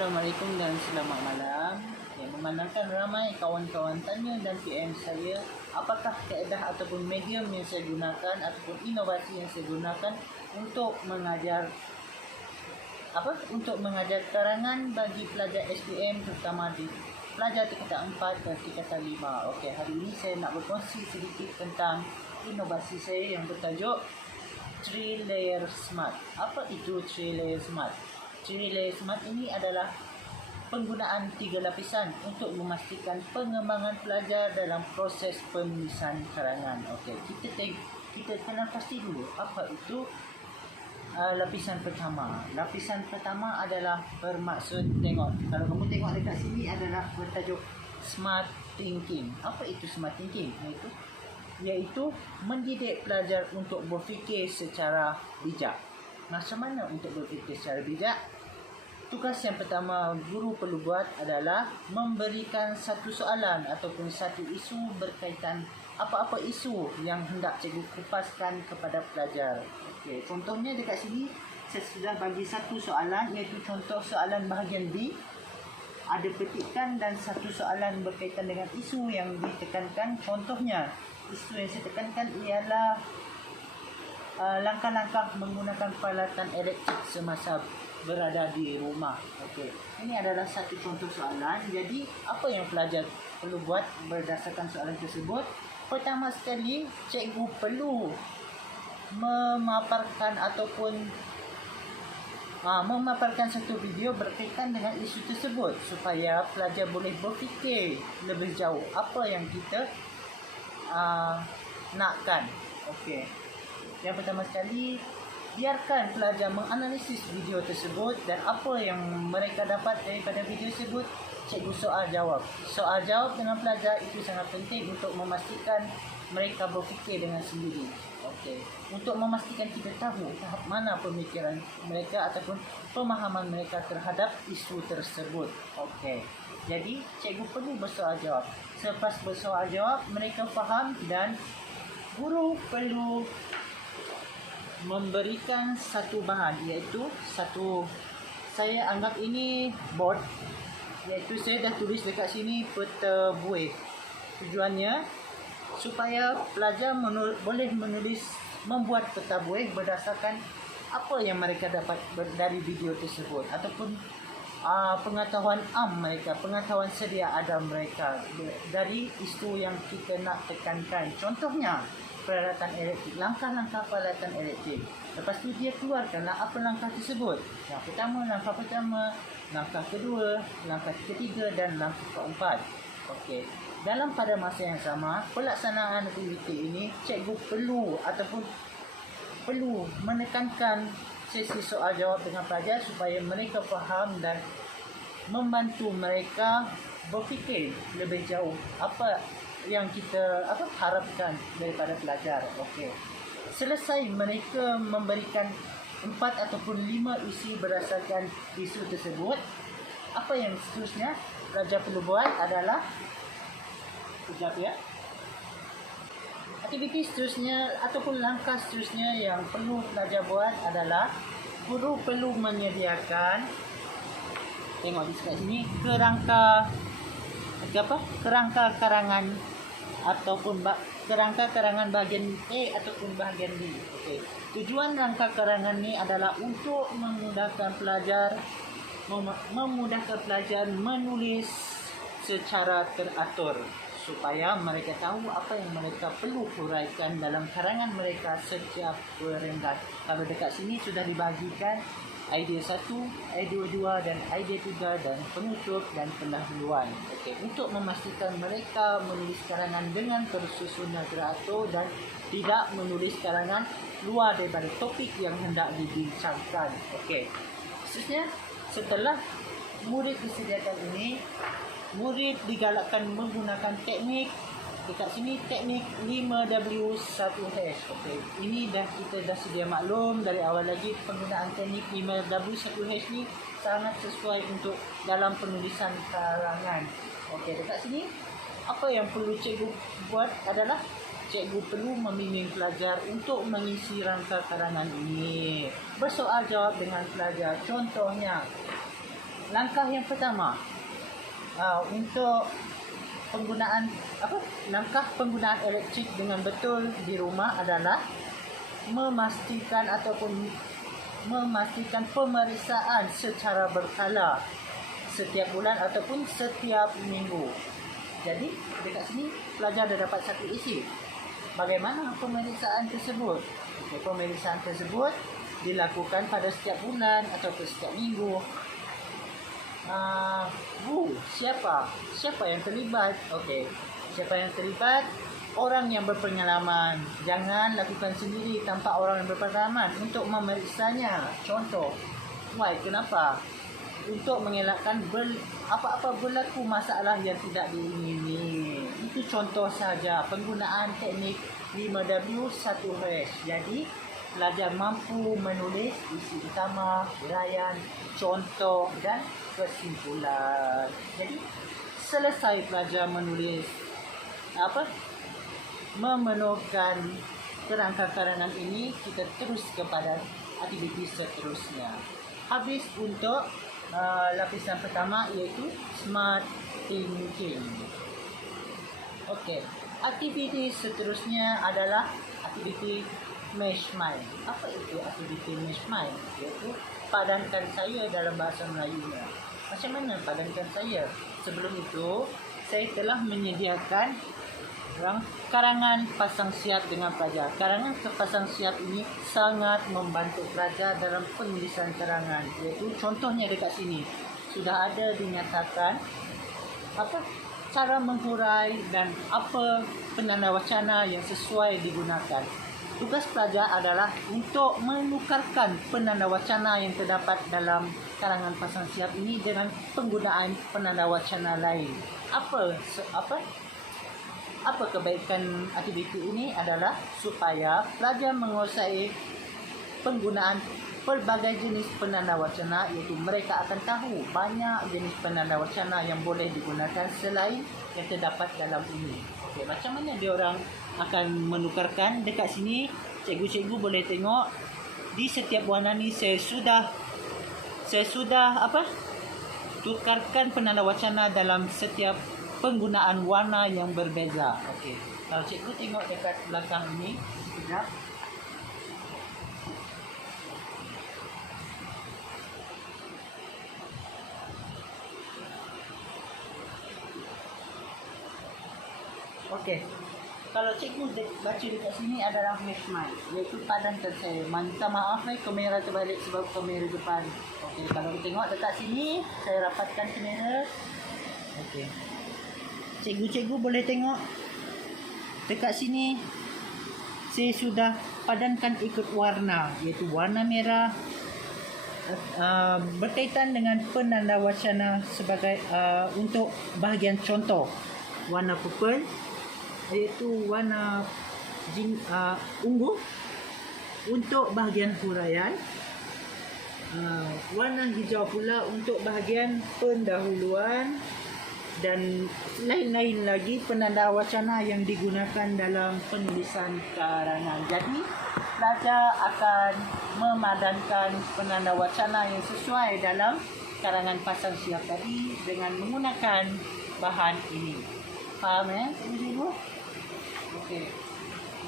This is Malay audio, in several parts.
Assalamualaikum dan selamat malam. Memandangkan ramai kawan-kawan tanya dan PM saya, apakah kaedah ataupun medium yang saya gunakan ataupun inovasi yang saya gunakan untuk mengajar karangan bagi pelajar SPM, terutama di pelajar tingkatan 4 dan tingkatan 5. Okey, hari ini saya nak berkongsi sedikit tentang inovasi saya yang bertajuk 3 Layer Smart. Apa itu 3 Layer Smart? 3 Layer Smart ini adalah penggunaan 3 lapisan untuk memastikan pengembangan pelajar dalam proses penulisan karangan. Okey, kita kenal pasti dulu apa itu lapisan pertama. Lapisan pertama adalah bermaksud, kalau kamu tengok dekat sini adalah bertajuk Smart Thinking. Apa itu Smart Thinking? Iaitu mendidik pelajar untuk berfikir secara bijak. Macam mana untuk berfikir secara bijak? Tugas yang pertama guru perlu buat adalah memberikan satu soalan ataupun satu isu berkaitan apa-apa isu yang hendak cikgu kupaskan kepada pelajar. Okey, contohnya dekat sini saya sudah bagi satu soalan, iaitu contoh soalan bahagian B. Ada petikan dan satu soalan berkaitan dengan isu yang ditekankan. Contohnya, isu yang saya tekankan ialah langkah-langkah menggunakan peralatan elektrik semasa berada di rumah. Okey, ini adalah satu contoh soalan. Jadi, apa yang pelajar perlu buat berdasarkan soalan tersebut? Pertama sekali, cikgu perlu memaparkan satu video berkaitan dengan isu tersebut supaya pelajar boleh berfikir lebih jauh apa yang kita nakkan. Okey. Yang pertama sekali, biarkan pelajar menganalisis video tersebut dan apa yang mereka dapat daripada video tersebut, cikgu soal jawab. Soal jawab dengan pelajar itu sangat penting untuk memastikan mereka berfikir dengan sendiri. Okey. Untuk memastikan kita tahu tahap mana pemikiran mereka ataupun pemahaman mereka terhadap isu tersebut. Okey. Jadi, cikgu perlu bersoal jawab. Selepas bersoal jawab, mereka faham dan guru perlu memberikan satu bahan, iaitu saya anggap ini board, iaitu saya dah tulis dekat sini peta buih. Tujuannya supaya pelajar boleh membuat peta buih berdasarkan apa yang mereka dapat dari video tersebut ataupun pengetahuan mereka, pengetahuan sedia ada mereka dari isu yang kita nak tekankan. Contohnya, peralatan elektrik, langkah-langkah peralatan elektrik. Lepas tu dia keluarkanlah apa langkah tersebut. Langkah pertama, langkah kedua, langkah ketiga dan langkah keempat. Okey. Pada masa yang sama, pelaksanaan aktiviti ini cikgu perlu menekankan sesi soal jawab dengan pelajar supaya mereka faham dan membantu mereka berfikir lebih jauh apa yang kita harapkan daripada pelajar. Okey. Selesai mereka memberikan 4 ataupun 5 isi berdasarkan isu tersebut, apa yang seterusnya pelajar perlu buat adalah aktiviti seterusnya ataupun langkah seterusnya yang perlu pelajar buat adalah guru perlu menyediakan, tengok di sebelah sini, kerangka karangan ataupun kerangka karangan bahagian A ataupun bahagian B. Okey. Tujuan rangka karangan ni adalah untuk memudahkan pelajar menulis secara teratur supaya mereka tahu apa yang mereka perlu huraikan dalam karangan mereka setiap peringkat. Kalau dekat sini sudah dibagikan idea 1, idea 2 dan idea 3 dan penutup dan pendahuluan. Okey, untuk memastikan mereka menulis karangan dengan tersusun dan teratur dan tidak menulis karangan luar daripada topik yang hendak dibincangkan. Okey. Setelah murid disediakan ini, murid digalakkan menggunakan teknik, dekat sini teknik 5W1H. Okey, ini kita dah sedia maklum dari awal lagi, penggunaan teknik 5W1H ni sangat sesuai untuk dalam penulisan karangan. Okey, dekat sini apa yang perlu cikgu buat adalah cikgu perlu membimbing pelajar untuk mengisi rangka karangan ini, bersoal jawab dengan pelajar. Contohnya, langkah yang pertama untuk langkah penggunaan elektrik dengan betul di rumah adalah memastikan pemeriksaan secara berkala setiap bulan ataupun setiap minggu. Jadi dekat sini pelajar dah dapat satu isi. Bagaimana pemeriksaan tersebut? Pemeriksaan tersebut dilakukan pada setiap bulan ataupun setiap minggu. Siapa yang terlibat? Siapa yang terlibat? Orang yang berpengalaman. Jangan lakukan sendiri tanpa orang yang berpengalaman untuk memeriksanya. Contoh, kenapa? Untuk mengelakkan apa-apa berlaku masalah yang tidak diingini. Itu contoh saja penggunaan teknik 5W1H. Jadi pelajar mampu menulis isi utama, uraian, contoh dan kesimpulan. Jadi selesai pelajar menulis memenuhkan kerangka karangan ini, kita terus kepada aktiviti seterusnya. Habis untuk lapisan pertama iaitu smart thinking. Aktiviti seterusnya adalah aktiviti Mesh Mind. Apa itu aktiviti Mesh Mind? Iaitu padankan saya dalam bahasa Melayunya. Macam mana padankan saya? Sebelum itu, saya telah menyediakan karangan pasang siap dengan pelajar. Karangan pasang siap ini sangat membantu pelajar dalam penulisan karangan. Iaitu contohnya dekat sini. Sudah ada dinyatakan cara menghurai dan apa penanda wacana yang sesuai digunakan. Tugas pelajar adalah untuk menukarkan penanda wacana yang terdapat dalam karangan pasang siap ini dengan penggunaan penanda wacana lain. Apa kebaikan aktiviti ini adalah supaya pelajar menguasai penggunaan pelbagai jenis penanda wacana, iaitu mereka akan tahu banyak jenis penanda wacana yang boleh digunakan selain yang terdapat dalam ini. Macam mana dia orang akan menukarkan? Dekat sini cikgu-cikgu boleh tengok di setiap warna ni saya sudah tukarkan penanda wacana dalam setiap penggunaan warna yang berbeza. Kalau cikgu tengok dekat belakang ini sekejap. Kalau cikgu baca dekat sini adalah Mesh Mind, iaitu padankan saya. Minta maaf kamera terbalik sebab kamera depan. Kalau kita tengok dekat sini, saya rapatkan kamera. Cikgu-cikgu boleh tengok dekat sini saya sudah padankan ikut warna, iaitu warna merah berkaitan dengan penanda wacana sebagai untuk bahagian contoh. Warna purple iaitu warna ungu untuk bahagian huraian. Warna hijau pula untuk bahagian pendahuluan, dan lain-lain lagi penanda wacana yang digunakan dalam penulisan karangan. Jadi pelajar akan memadankan penanda wacana yang sesuai dalam karangan pasang siap tadi dengan menggunakan bahan ini. Faham ibu-ibu?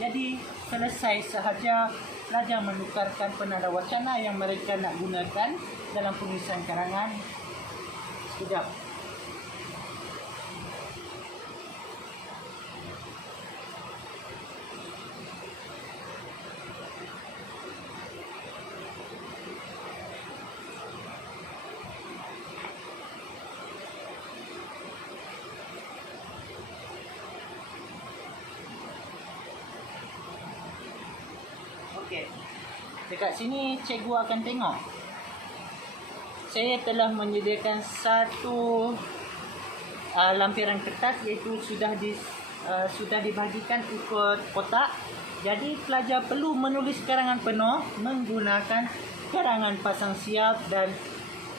Jadi selesai sahaja pelajar menukarkan penanda wacana yang mereka nak gunakan dalam penulisan karangan. Sekejap. Dekat sini cikgu akan tengok. Saya telah menyediakan satu lampiran kertas, iaitu sudah dibagikan ikut kotak. Jadi pelajar perlu menulis karangan penuh menggunakan karangan pasang siap dan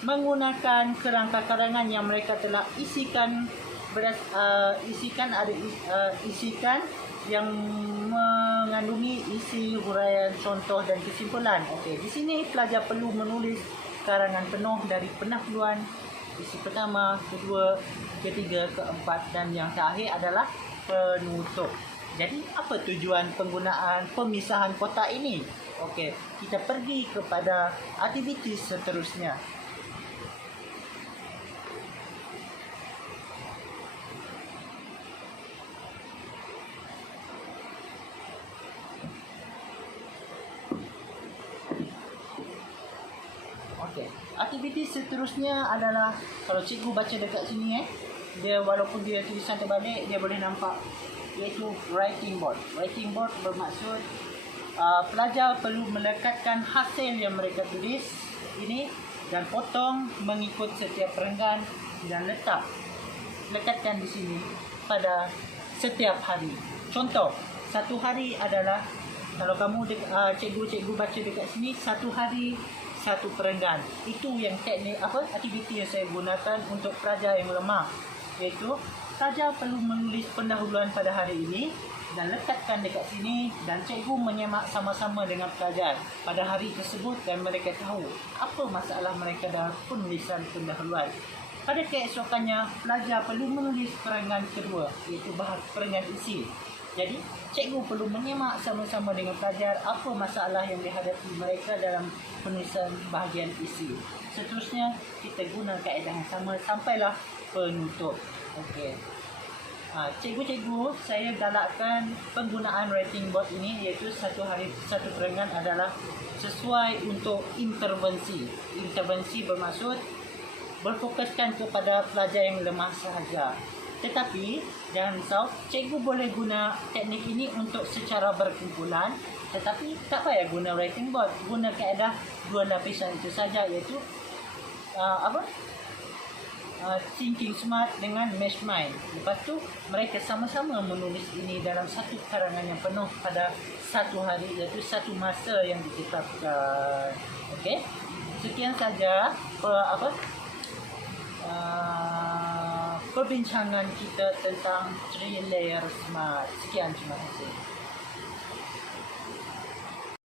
menggunakan kerangka karangan yang mereka telah isikan yang mengandungi isi huraian, contoh dan kesimpulan. Di sini pelajar perlu menulis karangan penuh dari pendahuluan, isi pertama, kedua, ketiga, keempat dan yang terakhir adalah penutup. Jadi apa tujuan penggunaan pemisahan kotak ini? Okey, kita pergi kepada aktiviti seterusnya. Okey, aktiviti seterusnya adalah kalau cikgu baca dekat sini dia walaupun dia tulisan terbalik dia boleh nampak iaitu writing board. Writing board bermaksud pelajar perlu melekatkan hasil yang mereka tulis ini dan potong mengikut setiap perenggan dan lekatkan di sini pada setiap hari. Contoh, satu hari adalah kalau kamu cikgu baca dekat sini, satu hari satu perenggan. Itu yang teknik aktiviti yang saya gunakan untuk pelajar yang lemah, iaitu pelajar perlu menulis pendahuluan pada hari ini dan lekatkan dekat sini dan cikgu menyemak sama-sama dengan pelajar pada hari tersebut dan mereka tahu apa masalah mereka dalam penulisan pendahuluan. Pada keesokannya, pelajar perlu menulis perenggan kedua, iaitu perenggan isi. Jadi, cikgu perlu menyemak sama-sama dengan pelajar apa masalah yang dihadapi mereka dalam penulisan bahagian isi. Seterusnya, kita guna kaedah yang sama sampailah penutup. Okey. Cikgu-cikgu, saya galakkan penggunaan writing board ini iaitu satu hari satu perenggan adalah sesuai untuk intervensi. Intervensi bermaksud berfokuskan kepada pelajar yang lemah sahaja. Tetapi jangan risau, cikgu boleh guna teknik ini untuk secara berkumpulan, tetapi tak payah guna writing board. Guna kaedah dua lapisan itu saja, iaitu thinking smart dengan match mind. Lepas tu mereka sama-sama menulis ini dalam satu karangan yang penuh pada satu hari, iaitu satu masa yang ditetapkan. Okey, sekian saja perbincangan kita tentang 3 layer smart. Sekian, terima kasih.